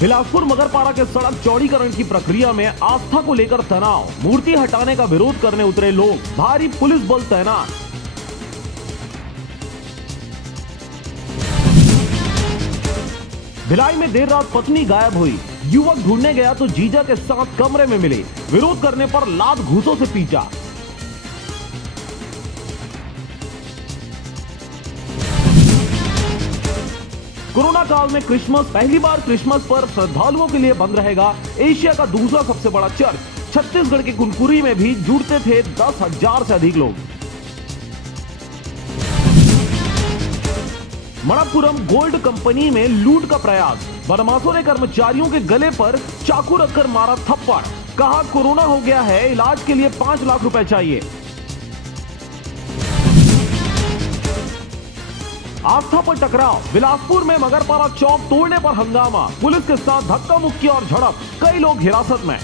बिलासपुर मगरपारा के सड़क चौड़ीकरण की प्रक्रिया में आस्था को लेकर तनाव, मूर्ति हटाने का विरोध करने उतरे लोग, भारी पुलिस बल तैनात। भिलाई में देर रात पत्नी गायब हुई, युवक ढूंढने गया तो जीजा के साथ कमरे में मिले, विरोध करने पर लात घूंसों से पीटा। कोरोना काल में क्रिसमस, पहली बार क्रिसमस पर श्रद्धालुओं के लिए बंद रहेगा एशिया का दूसरा सबसे बड़ा चर्च। छत्तीसगढ़ के कुनकुरी में भी जुड़ते थे 10,000 से अधिक लोग। मणप्पुरम गोल्ड कंपनी में लूट का प्रयास, बदमाशों ने कर्मचारियों के गले पर चाकू रखकर मारा थप्पड़, कहा कोरोना हो गया है, इलाज के लिए 5 लाख रुपए चाहिए। आस्था पर टकराव, बिलासपुर में मगरपारा चौक तोड़ने पर हंगामा, पुलिस के साथ धक्का मुक्की और झड़प, कई लोग हिरासत में।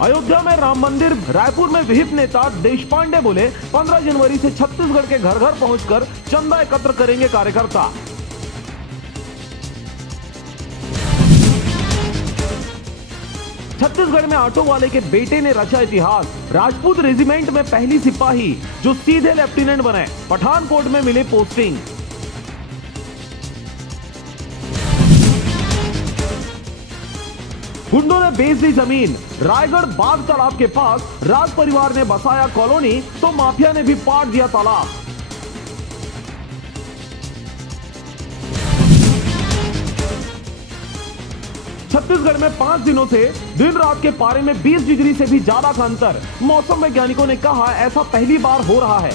अयोध्या में राम मंदिर, रायपुर में विहिप नेता देशपांडे बोले 15 जनवरी से छत्तीसगढ़ के घर घर पहुंचकर चंदा एकत्र करेंगे कार्यकर्ता। छत्तीसगढ़ में ऑटो वाले के बेटे ने रचा इतिहास, राजपूत रेजिमेंट में पहली सिपाही जो सीधे लेफ्टिनेंट बने, पठानकोट में मिले पोस्टिंग। गुंडों ने बेच दी जमीन, रायगढ़ बाग तालाब के पास राज परिवार ने बसाया कॉलोनी तो माफिया ने भी पाट दिया तालाब। छत्तीसगढ़ में 5 दिनों से दिन रात के पारे में 20 डिग्री से भी ज्यादा का अंतर, मौसम वैज्ञानिकों ने कहा ऐसा पहली बार हो रहा है।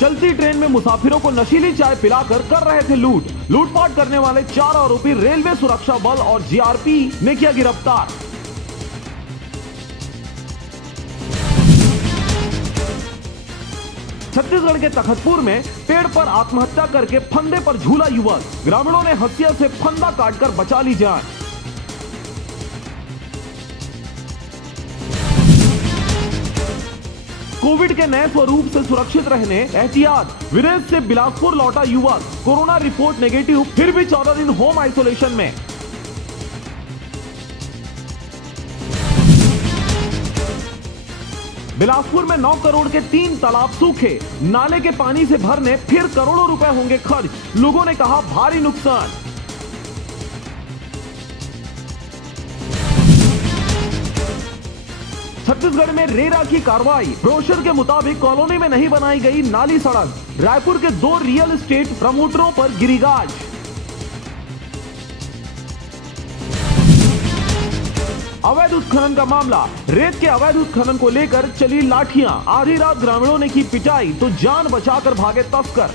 चलती ट्रेन में मुसाफिरों को नशीली चाय पिलाकर कर रहे थे लूटपाट करने वाले 4 आरोपी रेलवे सुरक्षा बल और जीआरपी ने किया गिरफ्तार। छत्तीसगढ़ के तखतपुर में पेड़ पर आत्महत्या करके फंदे पर झूला युवक, ग्रामीणों ने हंसिया से फंदा काटकर बचा ली जान। कोविड के नए स्वरूप से सुरक्षित रहने एहतियात, विदेश से बिलासपुर लौटा युवक, कोरोना रिपोर्ट नेगेटिव, फिर भी 14 दिन होम आइसोलेशन में। बिलासपुर में 9 करोड़ के 3 तालाब सूखे, नाले के पानी से भरने फिर करोड़ों रुपए होंगे खर्च, लोगों ने कहा भारी नुकसान। छत्तीसगढ़ में रेरा की कार्रवाई, ब्रोशर के मुताबिक कॉलोनी में नहीं बनाई गई नाली सड़क, रायपुर के 2 रियल एस्टेट प्रमोटरों पर गिरी गाज। अवैध उत्खनन का मामला, रेत के अवैध उत्खनन को लेकर चली लाठियां, आधी रात ग्रामीणों ने की पिटाई तो जान बचाकर भागे तस्कर।